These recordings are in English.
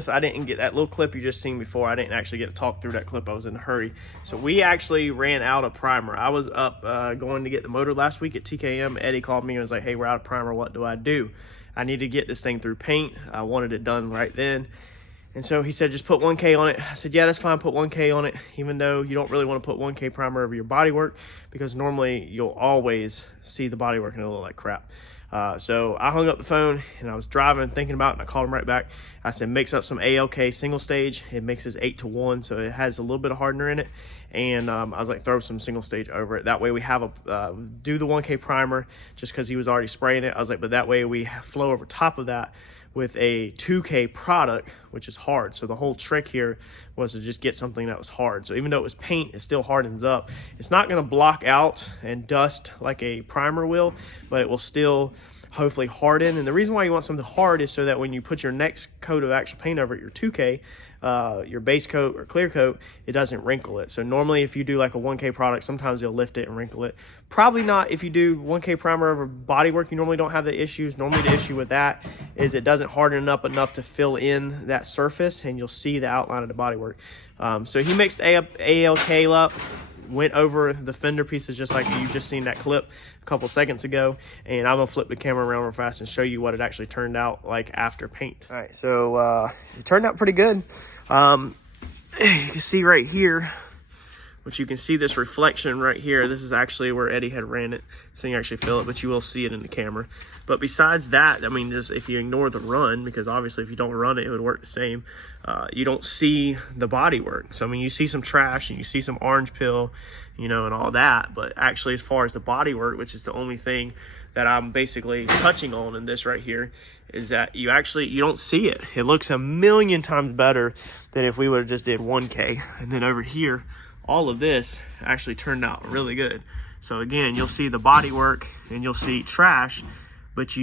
notice I didn't get that little clip you just seen before. I didn't actually get to talk through that clip. I was in a hurry. So we actually ran out of primer. I was up going to get the motor last week at TKM. Eddie called me and was like, hey, we're out of primer. What do I do? I need to get this thing through paint. I wanted it done right then. And so he said, just put 1K on it. I said, yeah, that's fine, put 1K on it, even though you don't really want to put 1K primer over your bodywork, because normally you'll always see the bodywork and it'll look like crap. So I hung up the phone and I was driving and thinking about it, and I called him right back. I said, mix up some ALK single stage. It mixes 8-to-1, so it has a little bit of hardener in it. And I was like, throw some single stage over it. That way we have a, do the 1K primer, just because he was already spraying it. I was like, but that way we flow over top of that with a 2K product, which is hard. So the whole trick here was to just get something that was hard. So even though it was paint, it still hardens up. It's not gonna block out and dust like a primer will, but it will still hopefully harden. And the reason why you want something hard is so that when you put your next coat of actual paint over it, your 2K, your base coat or clear coat, it doesn't wrinkle it. So normally if you do like a 1K product, sometimes they'll lift it and wrinkle it. Probably not if you do 1K primer over bodywork. You normally don't have the issues. Normally the issue with that is it doesn't harden up enough to fill in that surface, and you'll see the outline of the bodywork. So he mixed ALK up, went over the fender pieces just like you just seen that clip a couple seconds ago, and I'm gonna flip the camera around real fast and show you what it actually turned out like after paint. All right, so it turned out pretty good. You can see right here, which you can see this reflection right here. This is actually where Eddie had ran it, so you actually feel it, but you will see it in the camera. But besides that, I mean, just if you ignore the run, because obviously if you don't run it, it would work the same, you don't see the body work. So I mean, you see some trash and you see some orange peel, you know, and all that, but actually as far as the body work, which is the only thing that I'm basically touching on in this right here, is that you don't see it. It looks a million times better than if we would have just did 1K. And then over here, all of this actually turned out really good. So again, you'll see the body work and you'll see trash, but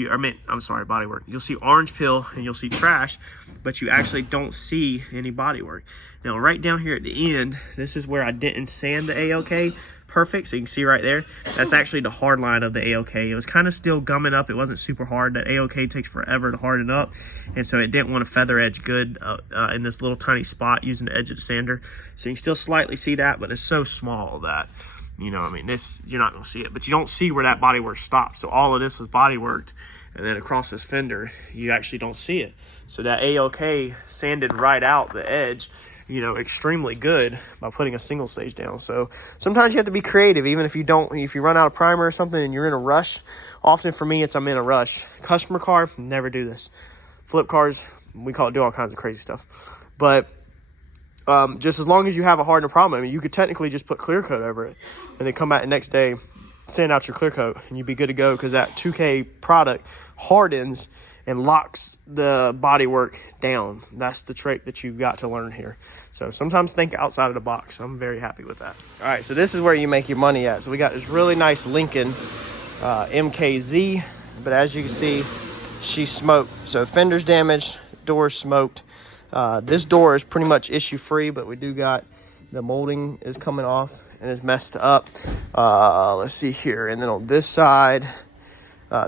body work. You'll see orange peel and you'll see trash, but you actually don't see any body work. Now, right down here at the end, this is where I didn't sand the ALK perfect. So you can see right there, that's actually the hard line of the ALK. It was kind of still gumming up. It wasn't super hard. That ALK takes forever to harden up, and so it didn't want to feather edge good in this little tiny spot using the edge of the sander. So you can still slightly see that, but it's so small that, you know, I mean, this, you're not going to see it, but you don't see where that bodywork stops. So all of this was bodyworked, and then across this fender, you actually don't see it. So that ALK sanded right out the edge, you know, extremely good by putting a single stage down. So sometimes you have to be creative, even if you run out of primer or something and you're in a rush. Often for me, I'm in a rush. Customer car, never do this. Flip cars, we do all kinds of crazy stuff. But just as long as you have a hardener problem, I mean, you could technically just put clear coat over it and then come back the next day, sand out your clear coat, and you'd be good to go, because that 2K product hardens and locks the bodywork down. That's the trick that you've got to learn here. So sometimes think outside of the box. I'm very happy with that. All right, so this is where you make your money at. So we got this really nice Lincoln MKZ, but as you can see, she's smoked. So fender's damaged, door's smoked. This door is pretty much issue free, but we do got the molding is coming off and is messed up. Let's see here. And then on this side,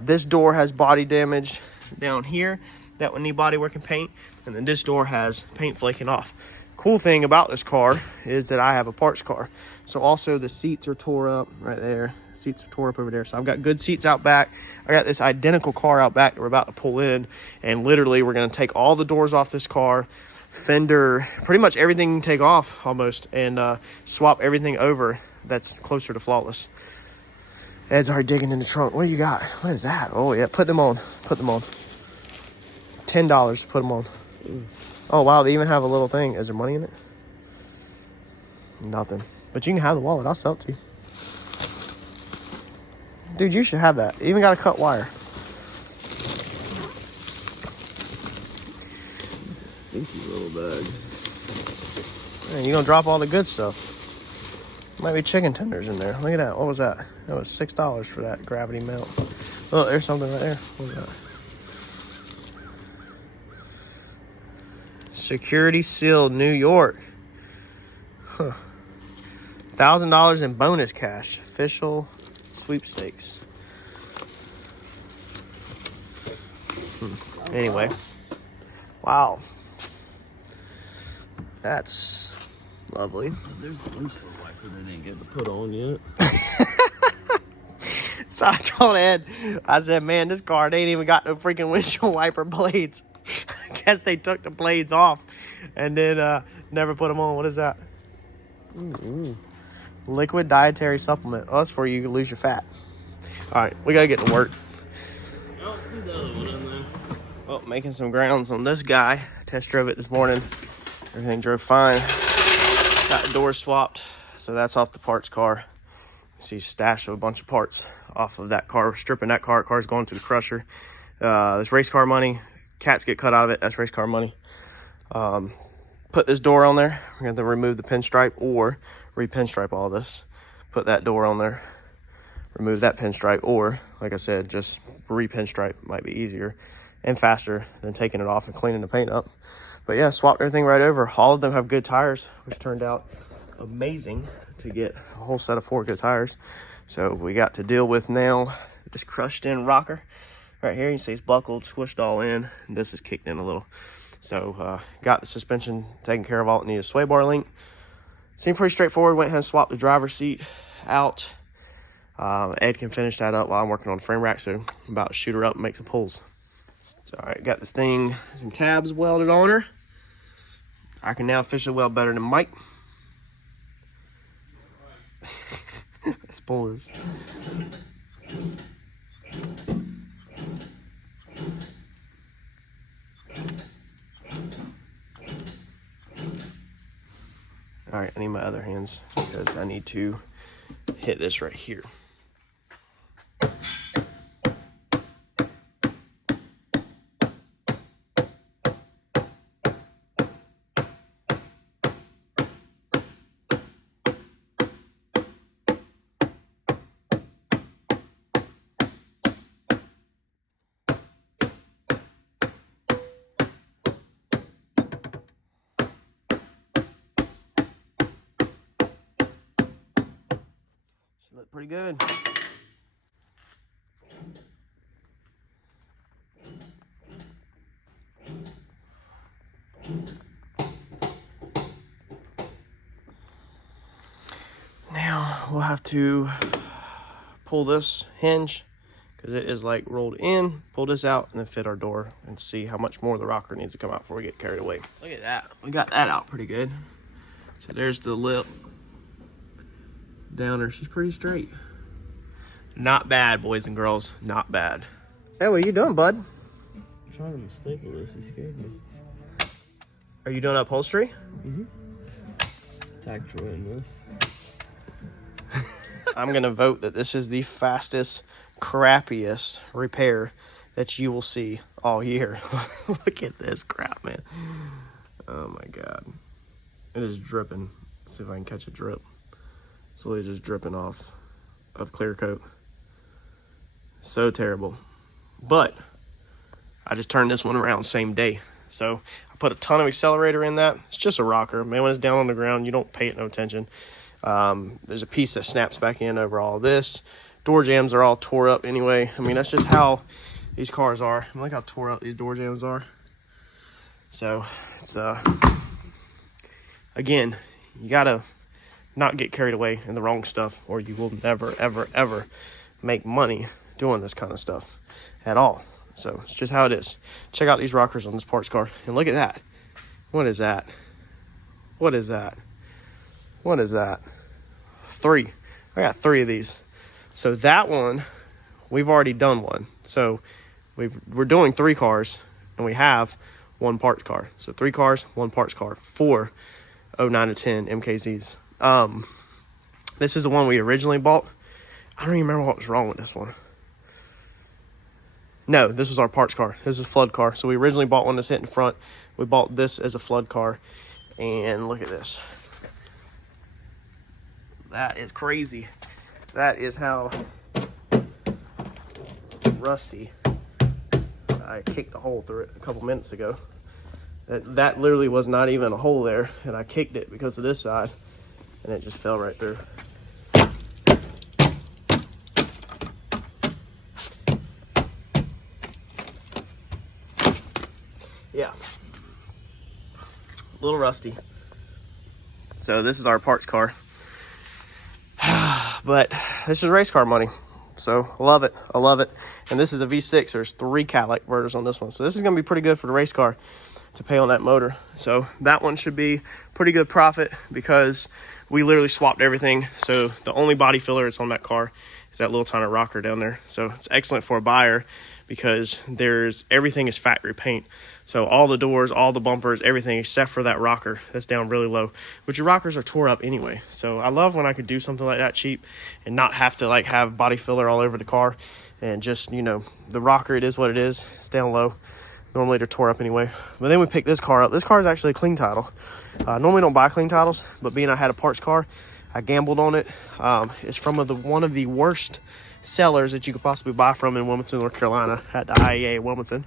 this door has body damage down here that would need body work and paint, and then this door has paint flaking off. Cool thing about this car is that I have a parts car, so also the seats are tore up right there. Seats are tore up over there, so I've got good seats out back. I got this identical car out back that we're about to pull in, and literally we're going to take all the doors off this car, fender, pretty much everything you can take off almost, and swap everything over that's closer to flawless. Ed's already digging in the trunk. What do you got? What is that? Oh yeah, put them on. Put them on. $10 to put them on. Oh wow, they even have a little thing. Is there money in it? Nothing. But you can have the wallet. I'll sell it to you. Dude, you should have that. You even got a cut wire. Stinky little bag. Man, you gonna drop all the good stuff. Might be chicken tenders in there. Look at that. What was that? That was $6 for that gravity mount. Oh, there's something right there. What was that? Security Seal, New York. Huh. $1,000 in bonus cash. Official sweepstakes. Anyway. Wow. That's lovely. There's the windshield wiper they didn't get to put on yet. So I told Ed, I said, man, this car, they ain't even got no freaking windshield wiper blades. I guess they took the blades off and then never put them on. What is that? Liquid dietary supplement. Oh, that's for you to lose your fat. All right, we got to get to work. I don't see the other one in there. Well, making some grounds on this guy. Test drove it this morning. Everything drove fine. Got the door swapped, so that's off the parts car. You see stash of a bunch of parts off of that car, stripping that car. Car's going to the crusher. This race car money. Cats get cut out of it. That's race car money. Put this door on there. We're going to remove the pinstripe or re-pinstripe all this. Put that door on there. Remove that pinstripe, or like I said, just re-pinstripe might be easier and faster than taking it off and cleaning the paint up. But yeah, swapped everything right over. All of them have good tires, which turned out amazing to get a whole set of 4 good tires. So we got to deal with now this crushed in rocker right here. You see it's buckled, squished all in, and this is kicked in a little. So got the suspension taken care of. All it needed sway bar link. Seemed pretty straightforward. Went ahead and swapped the driver's seat out. Ed can finish that up while I'm working on the frame rack, so I'm about to shoot her up and make some pulls. So, all right, got this thing, some tabs welded on her. I can now officially weld better than Mike. Let's pull this. All right, I need my other hands because I need to hit this right here. Look pretty good. Now we'll have to pull this hinge because it is like rolled in, pull this out, and then fit our door and see how much more the rocker needs to come out before we get carried away. Look at that. We got that out pretty good. So there's the lip. Downer, she's pretty straight. Not bad, boys and girls, not bad. Hey, what are you doing, bud? I'm trying to staple this, he scared me. Are you doing upholstery? Mm-hmm. Tactile in this. I'm gonna vote that this is the fastest, crappiest repair that you will see all year. Look at this crap, man. Oh my God. It is dripping. Let's see if I can catch a drip. Slowly just dripping off of clear coat. So terrible. But I just turned this one around same day. So I put a ton of accelerator in that. It's just a rocker. Man, when it's down on the ground, you don't pay it no attention. There's a piece that snaps back in over all this. Door jambs are all tore up anyway. I mean, that's just how these cars are. I mean, look how tore up these door jambs are. So it's again, you gotta not get carried away in the wrong stuff, or you will never, ever, ever make money doing this kind of stuff at all. So it's just how it is. Check out these rockers on this parts car, and look at that. What is that? What is that? What is that? 3. I got 3 of these. So that one, we've already done one. So we're doing 3 cars, and we have 1 parts car. So 3 cars, 1 parts car, 4 09 to 10 MKZs. This is the one we originally bought. I don't even remember what was wrong with this one. No, this was our parts car. This is a flood car. So we originally bought one that's hit in front. We bought this as a flood car. And look at this. That is crazy. That is how rusty. I kicked a hole through it a couple minutes ago. That literally was not even a hole there, and I kicked it because of this side, and it just fell right through. Yeah. A little rusty. So this is our parts car. But this is race car money. So I love it. I love it. And this is a V6. There's 3 Cadillac converters on this one. So this is going to be pretty good for the race car to pay on that motor. So that one should be pretty good profit because we literally swapped everything. So the only body filler that's on that car is that little tiny rocker down there. So it's excellent for a buyer because everything is factory paint. So all the doors, all the bumpers, everything except for that rocker that's down really low, which your rockers are tore up anyway. So I love when I could do something like that cheap and not have to like have body filler all over the car, and just, you know, the rocker, it is what it is. It's down low. Normally they're tore up anyway. But then we picked this car up. This car is actually a clean title. Normally don't buy clean titles, but being I had a parts car, I gambled on it. It's from one of the worst sellers that you could possibly buy from in Wilmington, North Carolina, at the IAA Wilmington.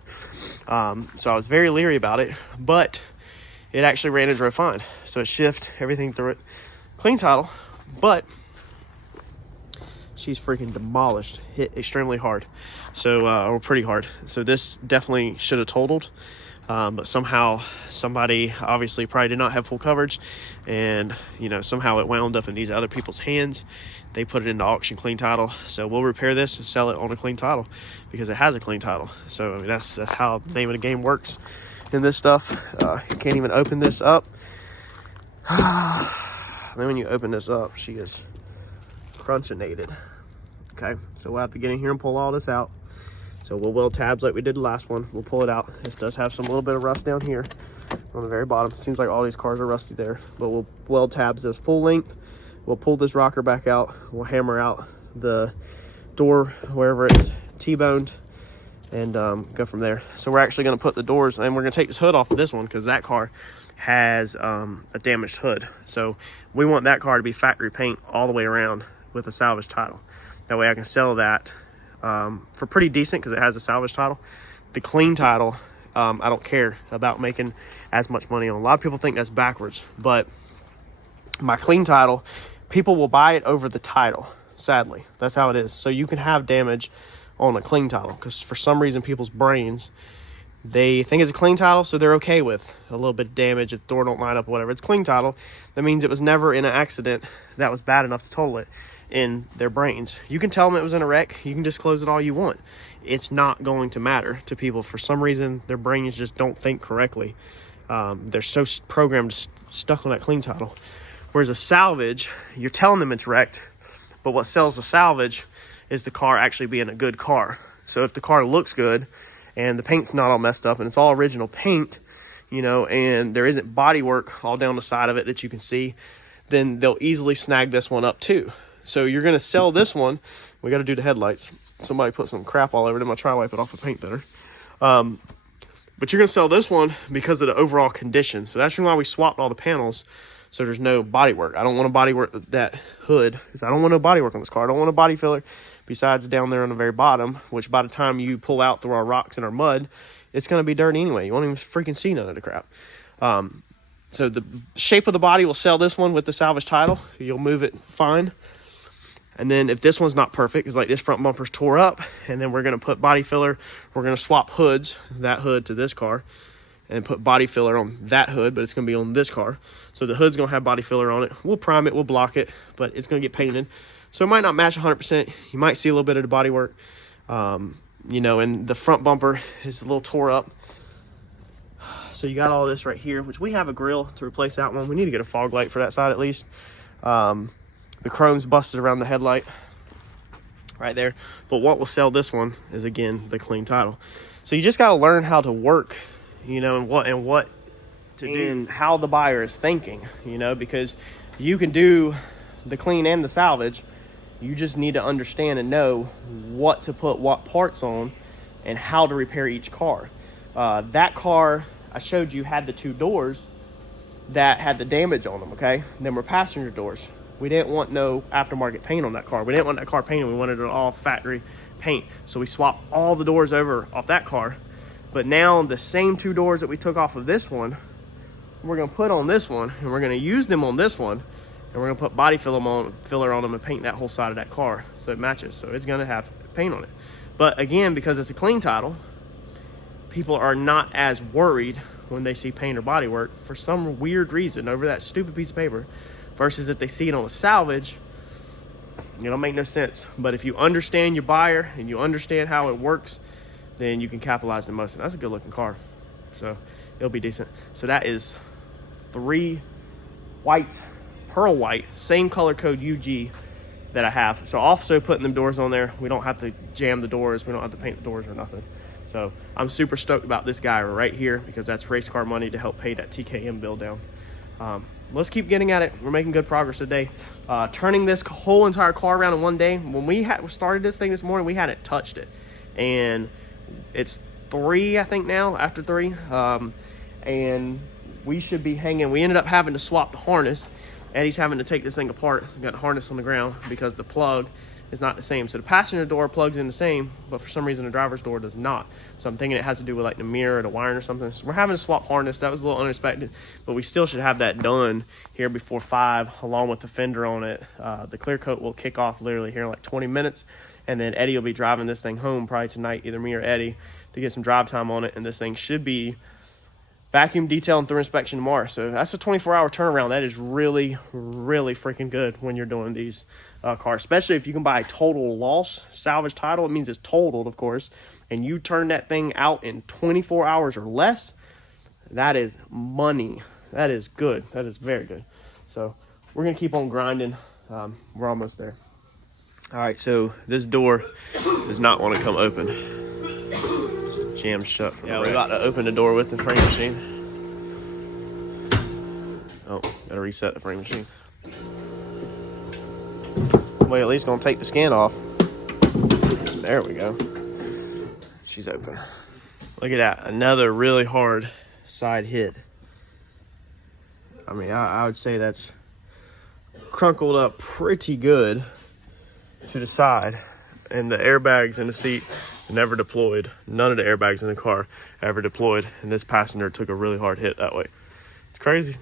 So I was very leery about it, but it actually ran and drove fine. So it shifted everything through it. Clean title, but she's freaking demolished, hit extremely hard. So, or pretty hard. So this definitely should have totaled. But somehow somebody obviously probably did not have full coverage, and you know, somehow it wound up in these other people's hands. They put it into auction clean title. So we'll repair this and sell it on a clean title because it has a clean title. So I mean, that's how the name of the game works in this stuff. You can't even open this up. Then when you open this up, she is crunchinated. Okay, so we'll have to get in here and pull all this out. So we'll weld tabs like we did the last one. We'll pull it out. This does have some little bit of rust down here on the very bottom. Seems like all these cars are rusty there, but we'll weld tabs this full length. We'll pull this rocker back out. We'll hammer out the door wherever it's T-boned and go from there. So we're actually going to put the doors, and we're going to take this hood off of this one because that car has a damaged hood. So we want that car to be factory paint all the way around with a salvage title. That way I can sell that for pretty decent because it has a salvage title. The clean title, I don't care about making as much money on. A lot of people think that's backwards, but my clean title, people will buy it over the title. Sadly, that's how it is. So you can have damage on a clean title because for some reason people's brains, they think it's a clean title, so they're okay with a little bit of damage if the door don't line up or whatever. It's clean title. That means it was never in an accident that was bad enough to total it in their brains. You can tell them it was in a wreck. You can disclose it all you want. It's not going to matter to people. For some reason, their brains just don't think correctly. They're so programmed, stuck on that clean title. Whereas a salvage, you're telling them it's wrecked, but what sells the salvage is the car actually being a good car. So if the car looks good and the paint's not all messed up and it's all original paint, you know, and there isn't body work all down the side of it that you can see, then they'll easily snag this one up too. So you're going to sell this one. We got to do the headlights. Somebody put some crap all over them. I'll try to wipe it off with paint thinner. But you're going to sell this one because of the overall condition. So that's why we swapped all the panels. So there's no body work. I don't want to body work that hood because I don't want no body work on this car. I don't want a body filler besides down there on the very bottom, which by the time you pull out through our rocks and our mud, it's going to be dirty anyway. You won't even freaking see none of the crap. So the shape of the body will sell this one with the salvage title. You'll move it fine. And then if this one's not perfect, because like this front bumper's tore up, and then we're going to put body filler. We're going to swap hoods, that hood to this car, and put body filler on that hood, but it's going to be on this car. So the hood's going to have body filler on it. We'll prime it, we'll block it, but it's going to get painted. So it might not match 100%. You might see a little bit of the body work. You know, and the front bumper is a little tore up. So you got all this right here, which we have a grill to replace that one. We need to get a fog light for that side at least. The chrome's busted around the headlight right there. But what will sell this one is, again, the clean title. So you just got to learn how to work, you know, and what to do and how the buyer is thinking, you know, because you can do the clean and the salvage. You just need to understand and know what to put what parts on and how to repair each car. That car I showed you had the 2 doors that had the damage on them, okay? And then were passenger doors. We didn't want no aftermarket paint on that car. We didn't want that car painted. We wanted it all factory paint. So we swapped all the doors over off that car. But now the same 2 doors that we took off of this one, we're going to put on this one, and we're going to use them on this one, and we're going to put body filler on them and paint that whole side of that car so it matches. So it's going to have paint on it. But again, because it's a clean title, people are not as worried when they see paint or body work for some weird reason over that stupid piece of paper, versus if they see it on a salvage. It don't make no sense. But if you understand your buyer and you understand how it works, then you can capitalize the most. And that's a good looking car, so it'll be decent. So that is 3 white, pearl white, same color code UG that I have. So also putting them doors on there, we don't have to jam the doors, we don't have to paint the doors or nothing. So I'm super stoked about this guy right here, because that's race car money to help pay that TKM bill down. Let's keep getting at it. We're making good progress today. Turning this whole entire car around in one day. When we started this thing this morning, we hadn't touched it, and it's 3, I think now, after 3, and we should be hanging. We ended up having to swap the harness. Eddie's having to take this thing apart. We got the harness on the ground because the plug is not the same. So the passenger door plugs in the same, but for some reason the driver's door does not. So I'm thinking it has to do with like the mirror or the wiring or something. So we're having to swap harness. That was a little unexpected, but we still should have that done here before 5, along with the fender on it. The clear coat will kick off literally here in like 20 minutes, and then Eddie will be driving this thing home probably tonight, either me or Eddie, to get some drive time on it, and this thing should be vacuum detail and through inspection tomorrow. So that's a 24-hour turnaround. That is really, really freaking good when you're doing these cars, especially if you can buy a total loss salvage title. It means it's totaled, of course, and you turn that thing out in 24 hours or less. That is money. That is good. That is very good. So we're gonna keep on grinding. We're almost there. All right, so this door does not want to come open. It's jammed shut from the rack. We're about to open the door with the frame machine. Oh, gotta reset the frame machine. Well, at least gonna take the skin off. There we go. She's open. Look at that, another really hard side hit. I mean, I would say that's crunkled up pretty good to the side, and the airbags in the seat never deployed. None of the airbags in the car ever deployed, and this passenger took a really hard hit that way. It's crazy.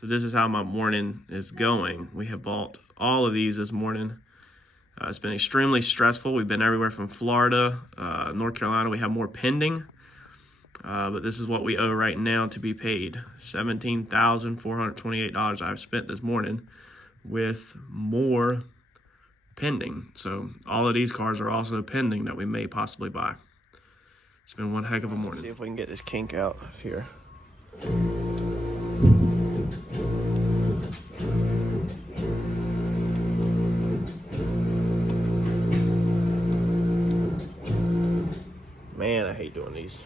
So this is how my morning is going. We have bought all of these this morning. It's been extremely stressful. We've been everywhere from Florida, North Carolina. We have more pending, but this is what we owe right now to be paid. $17,428 I've spent this morning, with more pending. So all of these cars are also pending that we may possibly buy. It's been one heck of a morning. Let's see if we can get this kink out of here. Man, I hate doing these.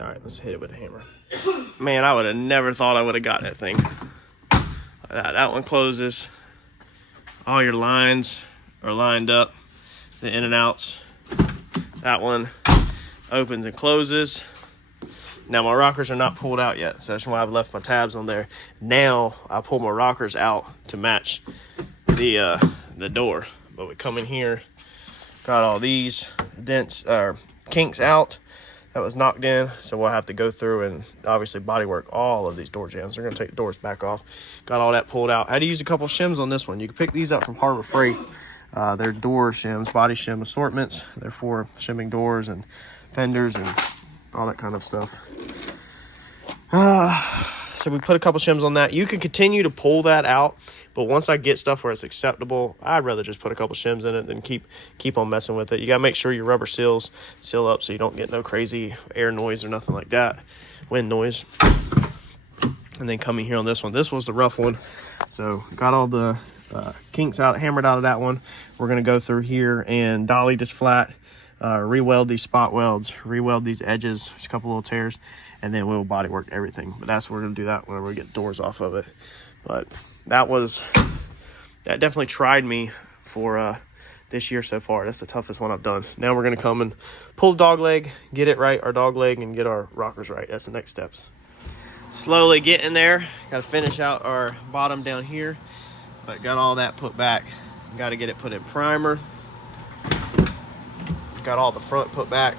All right, let's hit it with a hammer. Man, I would have never thought I would have got that thing. That one closes. All your lines are lined up, the in and outs. That one opens and closes. Now my rockers are not pulled out yet, so that's why I've left my tabs on there. Now I pull my rockers out to match the door. But we come in here, got all these dents kinks out that was knocked in, so we'll have to go through and obviously bodywork all of these door jambs. We're gonna take the doors back off. Got all that pulled out. I had to use a couple shims on this one. You can pick these up from Harbor Freight. They're door shims, body shim assortments. They're for shimming doors and fenders and all that kind of stuff. So we put a couple shims on that. You can continue to pull that out, but once I get stuff where it's acceptable, I'd rather just put a couple shims in it than keep on messing with it. You gotta make sure your rubber seals seal up so you don't get no crazy air noise or nothing like that, wind noise. And then coming here on this one, this was the rough one. So got all the kinks out, hammered out of that one. We're gonna go through here and dolly this flat, re-weld these spot welds, re-weld these edges, just a couple little tears, and then we'll body work everything. But that's we're gonna do that whenever we get doors off of it. But that definitely tried me for this year so far. That's the toughest one I've done. Now we're gonna come and pull the dog leg, get it right, our dog leg, and get our rockers right. That's the next steps. Slowly getting there. Got to finish out our bottom down here, but got all that put back. Got to get it put in primer. Got all the front put back.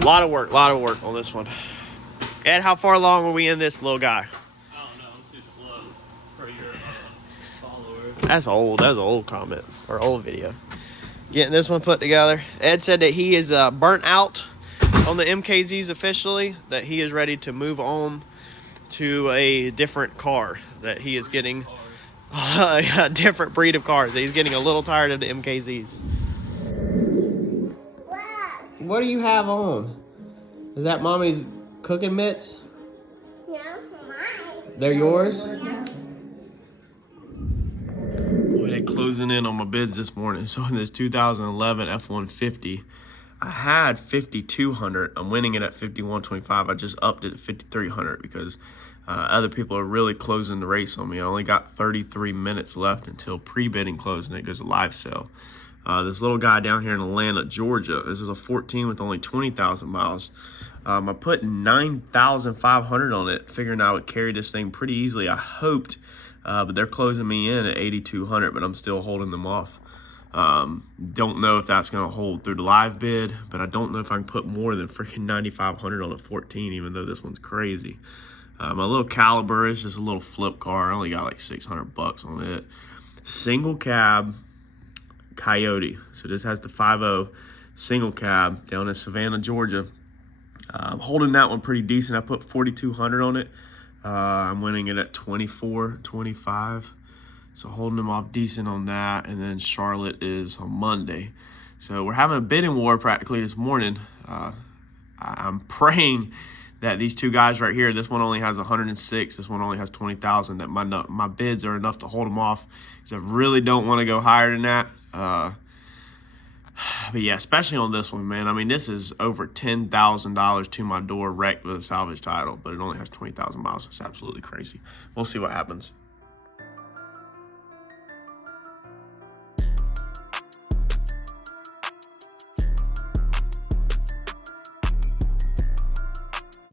A lot of work on this one. Ed, how far along are we in this little guy? I don't know, I'm too slow for your followers. That's old. That's an old comment or old video. Getting this one put together. Ed said that he is burnt out on the MKZs officially, that he is ready to move on to a different car, that he is getting a different breed of cars. He's getting a little tired of the MKZs. What do you have on? Is that mommy's cooking mitts? No, mine. They're yours? Boy, they're closing in on my bids this morning. So in this 2011 F-150, I had 5,200. I'm winning it at 5,125. I just upped it at 5,300 because other people are really closing the race on me. I only got 33 minutes left until pre-bidding closed, and it goes to live sale. This little guy down here in Atlanta, Georgia, this is a 14 with only 20,000 miles. I put 9,500 on it, figuring I would carry this thing pretty easily. I hoped, but they're closing me in at 8,200, but I'm still holding them off. Don't know if that's going to hold through the live bid, but I don't know if I can put more than freaking 9,500 on a 14, even though this one's crazy. My little Caliber is just a little flip car. I only got like 600 bucks on it. Single cab Coyote. So this has the 5.0 single cab down in Savannah, Georgia. I'm holding that one pretty decent. I put 4,200 on it. I'm winning it at 24.25. So holding them off decent on that. And then Charlotte is on Monday. So we're having a bidding war practically this morning. I'm praying that these two guys right here, this one only has 106, this one only has 20,000, that my bids are enough to hold them off, because I really don't want to go higher than that. But yeah, especially on this one, man. I mean, this is over $10,000 to my door, wrecked with a salvage title, but it only has 20,000 miles. It's absolutely crazy. We'll see what happens.